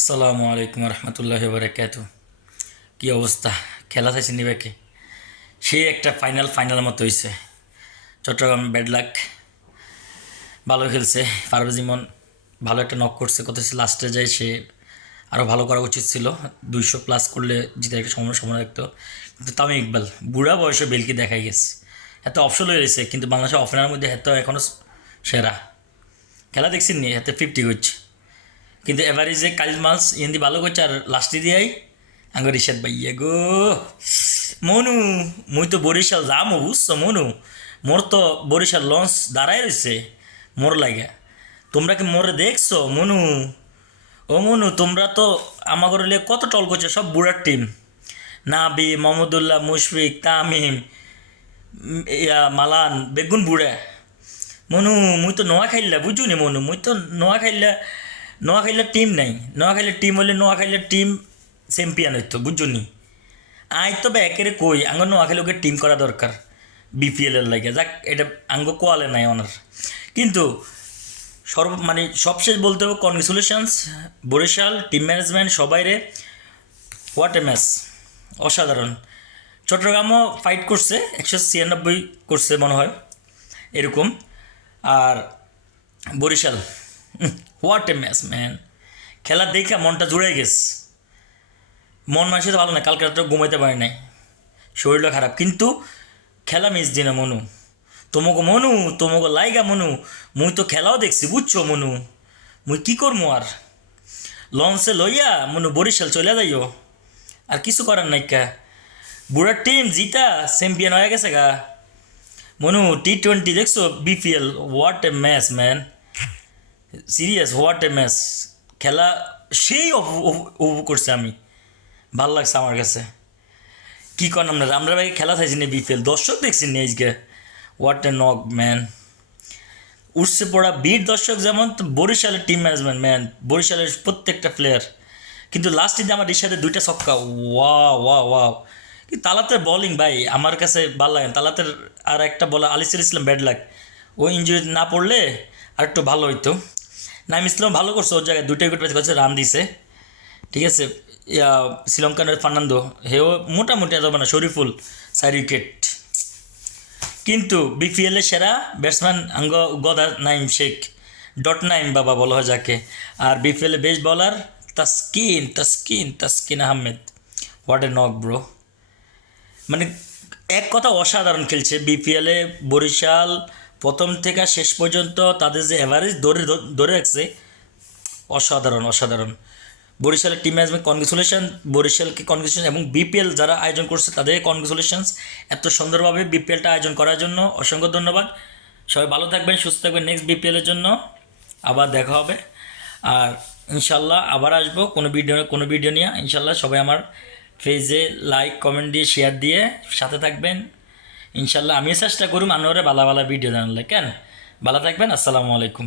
আসসালামু আলাইকুম রহমতুল্লাহ বারাকাতু। কি অবস্থা? খেলা চাইছেন নিবাকে? সেই একটা ফাইনাল মতো হয়েছে। চট্টগ্রাম ব্যাড লাক, ভালো খেলছে। পারভেজ ইমন ভালো একটা নক করছে, কত লাস্টে যায় সে আরও ভালো করা উচিত ছিল। 200+ করলে জিতে একটা সময় রাখতো। কিন্তু তামিম ইকবাল বুড়া বয়সে বেলকি দেখাই গেছে, এত অপশন হয়ে গেছে। কিন্তু বাংলাদেশের অফেনার মধ্যে এত এখনও সেরা। খেলা দেখছেন নি, হাতে 50 করছে, কিন্তু এভারেজে কাল মাস ইন্দি ভালো করছে। আর লাস্টে দিয়াই আঙ্গ রিশাদ ভাইয়া গো, মনু মুই তো বরিশাল যামো বুঝছো মনু, মোর তো বরিশাল লঞ্চ দাঁড়ায় রয়েছে মোর লাগে। তোমরা কি মোরে দেখছো মনু? ও মনু, তোমরা তো আমাগর লিয়ে কত টল করছো, সব বুড়ার টিম। নাবি, মোহাম্মদুল্লাহ, মুশফিক, তামিম, মালান বেগুন বুড়া। মনু মুই তো নোয়াখাইলা বুঝু নি মনু, মুই তো নোয়াখাইলা টিম নাই। নোয়াখাইলা টিম হলে নোয়াখাইলা টিম চ্যাম্পিয়ন হইতো বুঝছো নি। আই তবে একেরে কই আঙ্গ নোয়াখালী ওকে টিম করা দরকার বিপিএলের লাগে। যাক, এটা আঙ্গ কোয়ালে নাই অনার। কিন্তু সবশেষ বলতে হবে কনগ্রেচুলেশনস বরিশাল টিম ম্যানেজমেন্ট সবাইরে। হোয়াট এ ম্যাচ, অসাধারণ। চট্টগ্রামও ফাইট করছে, 196 করছে মনে হয় এরকম। আর Barishal, what a match man. খেলা দেখে মনটা জুড়ে গেছে। মন মানসিক ভালো না, কালকে রাত্রে ঘুমাইতে পারি নাই, শরীরটা খারাপ। কিন্তু খেলা মিস দি না মনু, তোমাকে লাইগা মনু। মুই তো খেলাও দেখছি বুঝছো মনু। মুই কি করমু আর, লঞ্চে লইয়া মনু বরিশাল চলে যাইও। আর কিছু করার নাই কা, বুড়ার টিম জিতা চ্যাম্পিয়ন হয়ে গেছে গা মনু। T20 দেখছো BPL, what a match man, serious what a match. খেলা সেই উপভোগ করছে আমি, ভাল লাগছে আমার কাছে। কী করেন আমরা ভাই খেলা চাইছি না বিপিএল, দর্শক দেখছি নি আজকে। হোয়াট এ নক ম্যান, উঠছে পড়া বীর দর্শক। যেমন তো বরিশালের টিম ম্যানেজমেন্ট ম্যান, বরিশালের প্রত্যেকটা প্লেয়ার। কিন্তু লাস্টে যে আমার রিশাদের 2টা ছক্কা, ওয়াও। কিন্তু তালাতের বোলিং ভাই আমার কাছে ভালো লাগে না। তালাতের আর একটা বলা আলিসুল ইসলাম ব্যাড লাক, ও ইঞ্জুরি না পড়লে আর একটু ভালো হইতো। নাইম ইসলাম ভালো করছে, ওর জায়গায় 2টা উইকেট করছে, রান দিছে ঠিক আছে। শ্রীলঙ্কানের ফার্নান্দো হেও মোটামুটি এত না, শরীফুল 4 উইকেট। কিন্তু বিপিএলের সেরা ব্যাটসম্যান আঙ্গ গদা নাইম শেখ, .9 বাবা বলা হয় যাকে। আর বিপিএলে বেস্ট বলার Taskin Ahmed. What a knock bro, মানে এক কথা অসাধারণ খেলছে বিপিএলে বরিশাল। প্রথম থেকে শেষ পর্যন্ত তাদের যে অ্যাভারেজ ধরে রাখছে, অসাধারণ। বরিশালের টিম ম্যানেজমেন্ট কনগ্রেচুলেশন, বরিশালকে কনগ্রেচুলেশন, এবং বিপিএল যারা আয়োজন করছে তাদের কনগ্রেচুলেশনস। এত সুন্দরভাবে বিপিএলটা আয়োজন করার জন্য অসংখ্য ধন্যবাদ। সবাই ভালো থাকবেন, সুস্থ থাকবেন। নেক্সট বিপিএলের জন্য আবার দেখা হবে। আর ইনশাল্লাহ আবার আসবো কোনো ভিডিও নিয়ে ইনশাল্লাহ। সবাই আমার পেজে লাইক কমেন্ট দিয়ে শেয়ার দিয়ে সাথে থাকবেন ইনশাল্লাহ। আমিও চেষ্টা করুম আনোয়ারে ভালো ভিডিও জানালে কেন। ভালো থাকবেন, আসসালামু আলাইকুম।